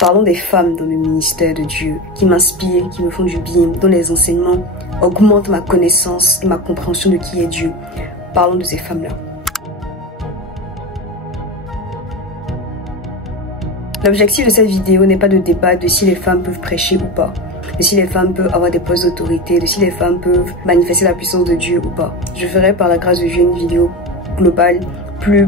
Parlons des femmes dans le ministère de Dieu, qui m'inspirent, qui me font du bien, dont les enseignements augmentent ma connaissance, ma compréhension de qui est Dieu. Parlons de ces femmes-là. L'objectif de cette vidéo n'est pas de débattre de si les femmes peuvent prêcher ou pas, de si les femmes peuvent avoir des postes d'autorité, de si les femmes peuvent manifester la puissance de Dieu ou pas. Je ferai par la grâce de Dieu une vidéo globale, plus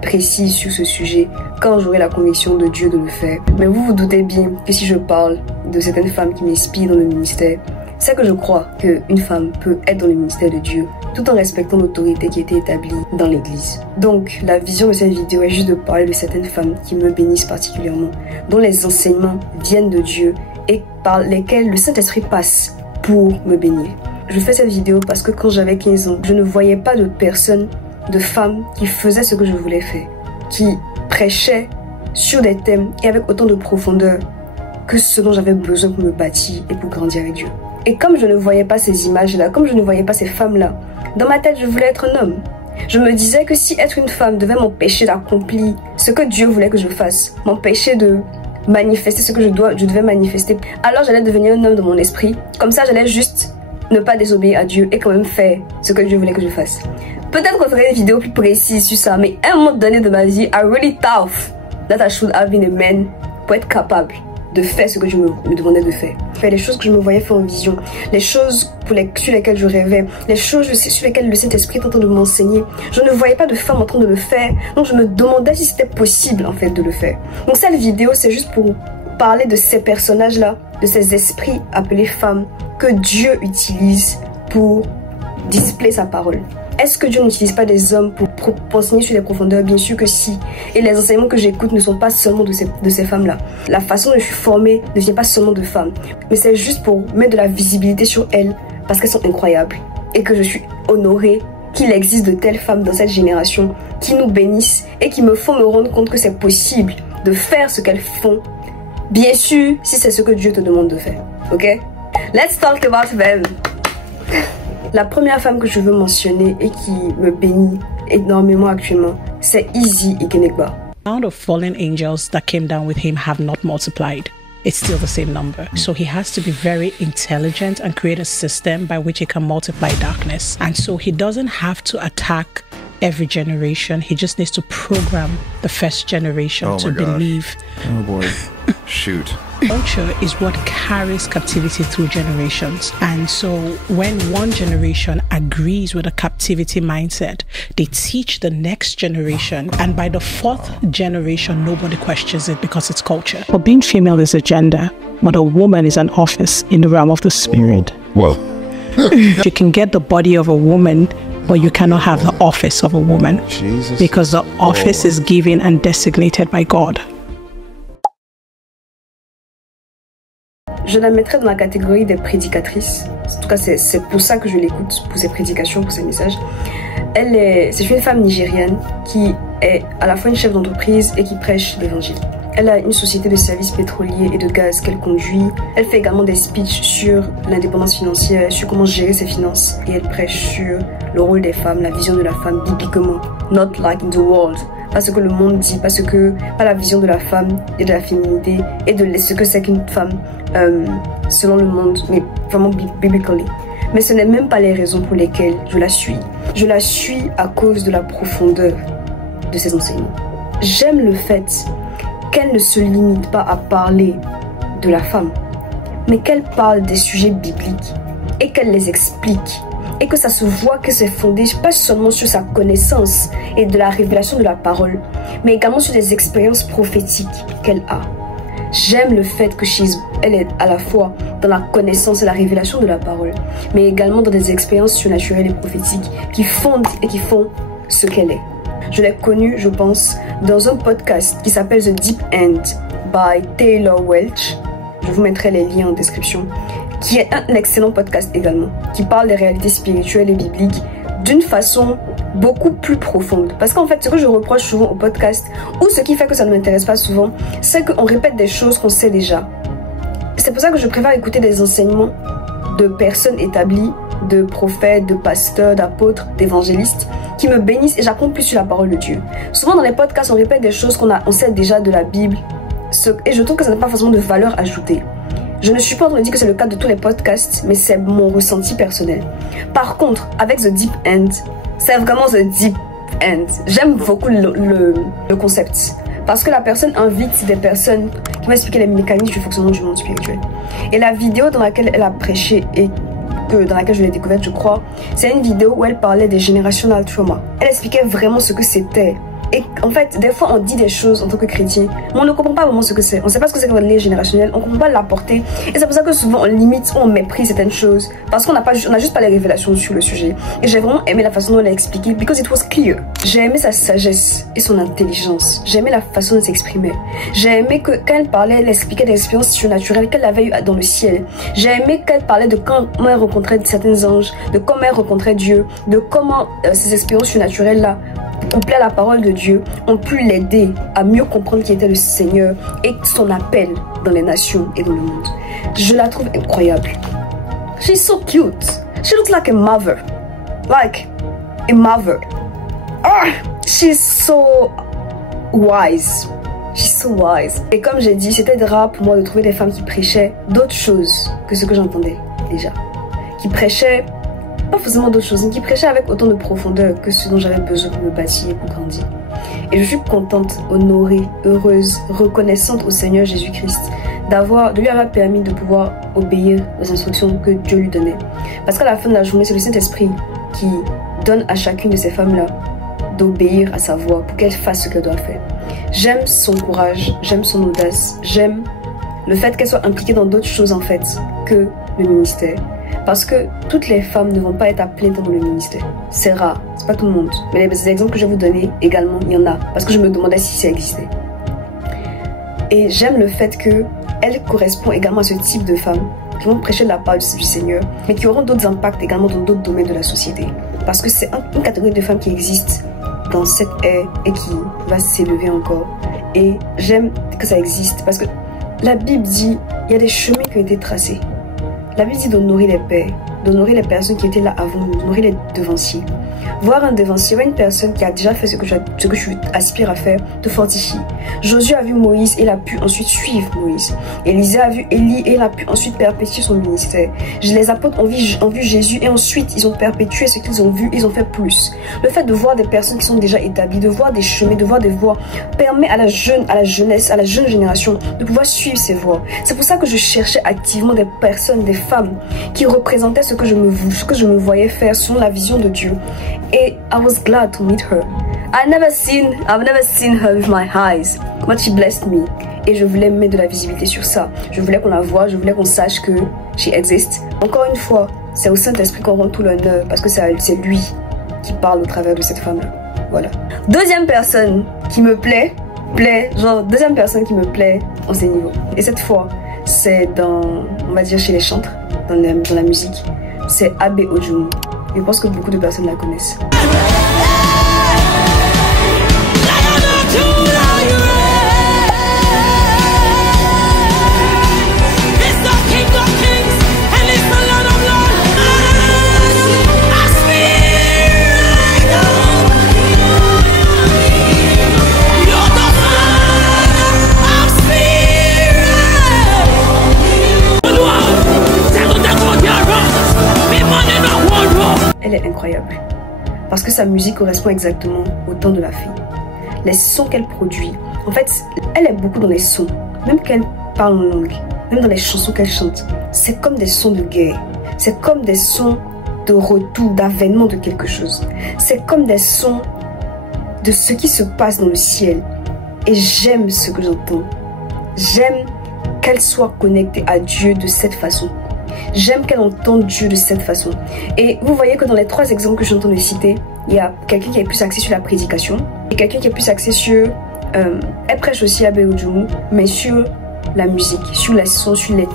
précise sur ce sujet, quand j'aurai la conviction de Dieu de le faire. Mais vous vous doutez bien que si je parle de certaines femmes qui m'inspirent dans le ministère, c'est que je crois qu'une femme peut être dans le ministère de Dieu tout en respectant l'autorité qui a été établie dans l'église. Donc, la vision de cette vidéo est juste de parler de certaines femmes qui me bénissent particulièrement, dont les enseignements viennent de Dieu et par lesquels le Saint-Esprit passe pour me bénir. Je fais cette vidéo parce que quand j'avais 15 ans, je ne voyais pas de personnes, de femmes qui faisaient ce que je voulais faire, qui prêchaient sur des thèmes et avec autant de profondeur que ce dont j'avais besoin pour me bâtir et pour grandir avec Dieu. Et comme je ne voyais pas ces images-là, comme je ne voyais pas ces femmes-là, dans ma tête, je voulais être un homme. Je me disais que si être une femme devait m'empêcher d'accomplir ce que Dieu voulait que je fasse, m'empêcher de manifester ce que je devais manifester, alors j'allais devenir un homme dans mon esprit. Comme ça, j'allais juste ne pas désobéir à Dieu et quand même faire ce que Dieu voulait que je fasse. Peut-être qu'on ferait une vidéo plus précise sur ça, mais à un moment donné de ma vie, I really thought that I should have been a man pour être capable de faire ce que je me demandais de faire. Faire les choses que je me voyais faire en vision, les choses sur lesquelles je rêvais, les choses sur lesquelles le Saint-Esprit est en train de m'enseigner. Je ne voyais pas de femme en train de le faire, donc je me demandais si c'était possible en fait de le faire. Donc cette vidéo, c'est juste pour parler de ces personnages-là, de ces esprits appelés femmes que Dieu utilise pour displayer sa parole. Est-ce que Dieu n'utilise pas des hommes pour enseigner sur les profondeurs? Bien sûr que si. Et les enseignements que j'écoute ne sont pas seulement de ces femmes-là. La façon dont je suis formée ne vient pas seulement de femmes. Mais c'est juste pour mettre de la visibilité sur elles parce qu'elles sont incroyables. Et que je suis honorée qu'il existe de telles femmes dans cette génération qui nous bénissent et qui me font me rendre compte que c'est possible de faire ce qu'elles font. Bien sûr, si c'est ce que Dieu te demande de faire. Ok? Let's talk about them. La première femme que je veux mentionner et qui me bénit énormément actuellement, c'est Izzy Ikenegba. The amount of fallen angels that came down with him have not multiplied. It's still the same number. So he has to be very intelligent and create a system by which he can multiply darkness. And so he doesn't have to attack every generation. He just needs to program the first generation to believe. Oh boy. Shoot. Culture is what carries captivity through generations. And so when one generation agrees with a captivity mindset, they teach the next generation. And by the fourth generation, nobody questions it because it's culture. But being female is a gender, but a woman is an office in the realm of the spirit. Whoa. You can get the body of a woman, but you cannot have the office of a woman. Jesus. Because the office is given and designated by God. Je la mettrais dans la catégorie des prédicatrices. En tout cas, c'est pour ça que je l'écoute, pour ses prédications, pour ses messages. C'est une femme nigérienne qui est à la fois une chef d'entreprise et qui prêche l'évangile. Elle a une société de services pétroliers et de gaz qu'elle conduit. Elle fait également des speeches sur l'indépendance financière, sur comment gérer ses finances. Et elle prêche sur le rôle des femmes, la vision de la femme bibliquement. Not like in the world. Pas ce que le monde dit, pas la vision de la femme et de la féminité et de ce que c'est qu'une femme selon le monde, mais vraiment biblically. Mais ce n'est même pas les raisons pour lesquelles je la suis. Je la suis à cause de la profondeur de ses enseignements. J'aime le fait qu'elle ne se limite pas à parler de la femme, mais qu'elle parle des sujets bibliques et qu'elle les explique. Et que ça se voit que c'est fondé pas seulement sur sa connaissance et de la révélation de la parole, mais également sur des expériences prophétiques qu'elle a. J'aime le fait qu'elle est à la fois dans la connaissance et la révélation de la parole, mais également dans des expériences surnaturelles et prophétiques qui fondent et qui font ce qu'elle est. Je l'ai connue, je pense, dans un podcast qui s'appelle The Deep End by Taylor Welch. Je vous mettrai les liens en description. Qui est un excellent podcast également, qui parle des réalités spirituelles et bibliques d'une façon beaucoup plus profonde. Parce qu'en fait, ce que je reproche souvent au podcast, ou ce qui fait que ça ne m'intéresse pas souvent, c'est qu'on répète des choses qu'on sait déjà. C'est pour ça que je préfère écouter des enseignements de personnes établies, de prophètes, de pasteurs, d'apôtres, d'évangélistes, qui me bénissent et j'apprends plus sur la parole de Dieu. Souvent dans les podcasts, on répète des choses qu'on sait déjà de la Bible, et je trouve que ça n'a pas forcément de valeur ajoutée. Je ne suis pas en train de dire que c'est le cas de tous les podcasts, mais c'est mon ressenti personnel. Par contre, avec The Deep End, c'est vraiment The Deep End. J'aime beaucoup le concept. Parce que la personne invite des personnes qui vont expliquer les mécanismes du fonctionnement du monde spirituel. Et la vidéo dans laquelle elle a prêché et dans laquelle je l'ai découverte, je crois, c'est une vidéo où elle parlait des generational trauma. Elle expliquait vraiment ce que c'était. Et en fait, des fois, on dit des choses en tant que chrétien, mais on ne comprend pas vraiment ce que c'est. On ne sait pas ce que c'est que les générationnels, on ne comprend pas la portée. Et c'est pour ça que souvent, on limite, on méprise certaines choses, parce qu'on n'a juste pas les révélations sur le sujet. Et j'ai vraiment aimé la façon dont elle a expliqué, because it was clear. J'ai aimé sa sagesse et son intelligence. J'ai aimé la façon de s'exprimer. J'ai aimé que quand elle parlait, elle expliquait des expériences surnaturelles qu'elle avait eues dans le ciel. J'ai aimé qu'elle parlait de comment elle rencontrait certains anges, de comment elle rencontrait Dieu, de comment ces expériences surnaturelles-là, couplées à la parole de Dieu, ont pu l'aider à mieux comprendre qui était le Seigneur et son appel dans les nations et dans le monde. Je la trouve incroyable. She's so cute. She looks like a mother. Like a mother. Ah, she's so wise. She's so wise. Et comme j'ai dit, c'était rare pour moi de trouver des femmes qui prêchaient d'autres choses que ce que j'entendais déjà. Qui prêchaient pas forcément d'autres choses, mais qui prêchaient avec autant de profondeur que ce dont j'avais besoin pour me bâtir et pour grandir. Et je suis contente, honorée, heureuse, reconnaissante au Seigneur Jésus-Christ de lui avoir permis de pouvoir obéir aux instructions que Dieu lui donnait. Parce qu'à la fin de la journée, c'est le Saint-Esprit qui donne à chacune de ces femmes-là d'obéir à sa voix pour qu'elle fasse ce qu'elle doit faire. J'aime son courage, j'aime son audace, j'aime le fait qu'elle soit impliquée dans d'autres choses en fait que le ministère. Parce que toutes les femmes ne vont pas être appelées dans le ministère. C'est rare, c'est pas tout le monde. Mais les exemples que je vais vous donner également, il y en a. Parce que je me demandais si ça existait. Et j'aime le fait qu'elle correspond également à ce type de femmes qui vont prêcher la parole du Seigneur, mais qui auront d'autres impacts également dans d'autres domaines de la société. Parce que c'est une catégorie de femmes qui existe dans cette ère et qui va s'élever encore. Et j'aime que ça existe parce que la Bible dit il y a des chemins qui ont été tracés. La Bible dit d'honorer les pères, d'honorer les personnes qui étaient là avant nous, d'honorer les devanciers. Voir un devancier, voir une personne qui a déjà fait ce que tu aspires à faire, te fortifie. Josué a vu Moïse et il a pu ensuite suivre Moïse. Élisée a vu Élie et il a pu ensuite perpétuer son ministère. Les apôtres ont vu Jésus et ensuite ils ont perpétué ce qu'ils ont vu, ils ont fait plus. Le fait de voir des personnes qui sont déjà établies, de voir des chemins, de voir des voies, permet à la jeunesse, à la jeune génération de pouvoir suivre ces voies. C'est pour ça que je cherchais activement des personnes, des femmes qui représentaient ce que je me voyais faire selon la vision de Dieu. Et I was glad to meet her. I've never seen her with my eyes, but she blessed me. Et je voulais mettre de la visibilité sur ça. Je voulais qu'on la voie, je voulais qu'on sache que she exists. Encore une fois, c'est au Saint-Esprit qu'on rend tout l'honneur parce que c'est lui qui parle au travers de cette femme-là. Voilà. Deuxième personne qui me plaît en ces niveaux. Et cette fois, c'est on va dire chez les chantres, dans la musique. C'est Abe Ojumu. Je pense que beaucoup de personnes la connaissent. Elle est incroyable parce que sa musique correspond exactement au temps de la fille. Les sons qu'elle produit, en fait, elle est beaucoup dans les sons, même quand elle parle en langue, même dans les chansons qu'elle chante. C'est comme des sons de guerre, c'est comme des sons de retour, d'avènement de quelque chose. C'est comme des sons de ce qui se passe dans le ciel. Et j'aime ce que j'entends. J'aime qu'elle soit connectée à Dieu de cette façon. J'aime qu'elle entende Dieu de cette façon. Et vous voyez que dans les trois exemples que j'entends de citer, il y a quelqu'un qui est plus axé sur la prédication et quelqu'un qui est plus axé sur... elle prêche aussi à Abe Ojumu, mais sur la musique, sur les sons, sur les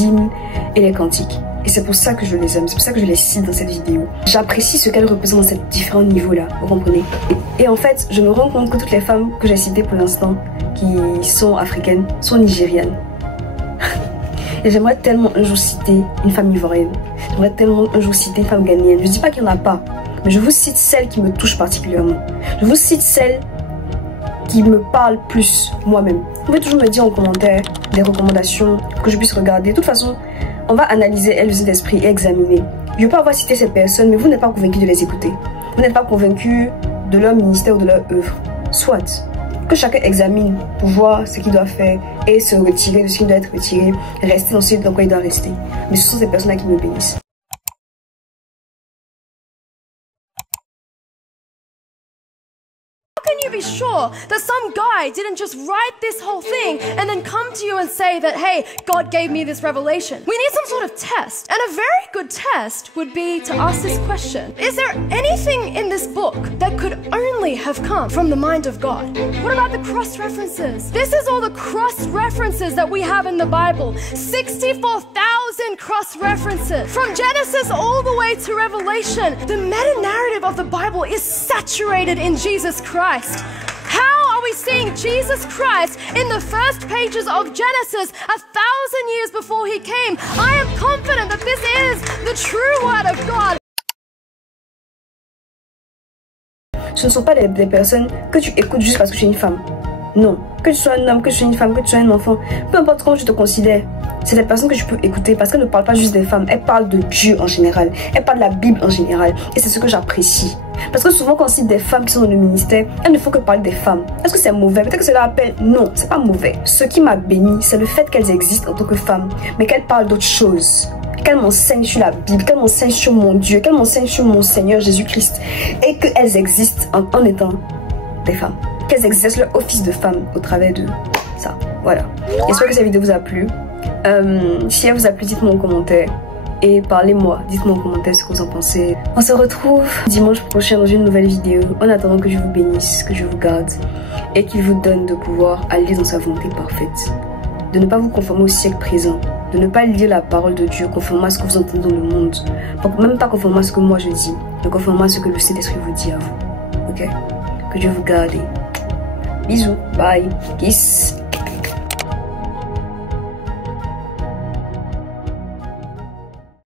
hymnes et les cantiques. Et c'est pour ça que je les aime, c'est pour ça que je les cite dans cette vidéo. J'apprécie ce qu'elles représentent dans ces différents niveaux-là, vous comprenez? Et en fait, je me rends compte que toutes les femmes que j'ai citées pour l'instant, qui sont africaines, sont nigérianes. Et j'aimerais tellement un jour citer une femme ivoirienne. J'aimerais tellement un jour citer une femme ghanéenne. Je ne dis pas qu'il n'y en a pas, mais je vous cite celles qui me touchent particulièrement. Je vous cite celles qui me parlent plus moi-même. pouvez toujours me dire en commentaire des recommandations pour que je puisse regarder. De toute façon, on va analyser le Saint-Esprit et examiner. Je ne peux pas avoir cité ces personnes, mais vous n'êtes pas convaincu de les écouter. Vous n'êtes pas convaincu de leur ministère ou de leur œuvre. Soit que chacun examine pour voir ce qu'il doit faire et se retirer de ce qui doit être retiré, rester dans ce dans quoi il doit rester. Mais ce sont ces personnes-là qui me bénissent. How can you be sure that some guy didn't just write this whole thing and then come to you and say that, hey, God gave me this revelation? We need some sort of test. And a very good test would be to ask this question. Is there anything in this book that could only have come from the mind of God? What about the cross-references? This is all the cross-references that we have in the Bible. 64,000 cross-references. From Genesis all the way to Revelation. The meta-narrative of the Bible is saturated in Jesus Christ. How are we seeing Jesus Christ in the first pages of Genesis 1,000 years before he came? I am confident that this is the true word of God. Ce ne sont pas des personnes que tu écoutes juste parce que tu es une femme. Non. Que tu sois un homme, que tu sois une femme, que tu sois un enfant, peu importe comment tu te considères, c'est des personnes que tu peux écouter parce qu'elles ne parlent pas juste des femmes, elles parlent de Dieu en général, elles parlent de la Bible en général. Et c'est ce que j'apprécie. Parce que souvent quand on cite des femmes qui sont dans le ministère, elles ne font que parler des femmes. Est-ce que c'est mauvais? Peut-être que c'est leur appel. Non, c'est pas mauvais. Ce qui m'a béni, c'est le fait qu'elles existent en tant que femmes, mais qu'elles parlent d'autres choses. Qu'elles m'enseignent sur la Bible, qu'elles m'enseignent sur mon Dieu, qu'elles m'enseignent sur mon Seigneur Jésus-Christ. Et qu'elles existent en étant des femmes. Qu'elles exercent leur office de femme au travers de ça. Voilà. J'espère que cette vidéo vous a plu. Si elle vous a plu, dites-moi en commentaire. Et parlez-moi, dites-moi en commentaire ce que vous en pensez. On se retrouve dimanche prochain dans une nouvelle vidéo. En attendant que je vous bénisse, que je vous garde et qu'il vous donne de pouvoir aller dans sa volonté parfaite. De ne pas vous conformer au siècle présent. De ne pas lire la parole de Dieu conformément à ce que vous entendez dans le monde. Même pas conformément à ce que moi je dis, mais conformément à ce que le Saint-Esprit vous dit à vous. Ok? Que Dieu vous garde. Bisous. Bye. Kiss.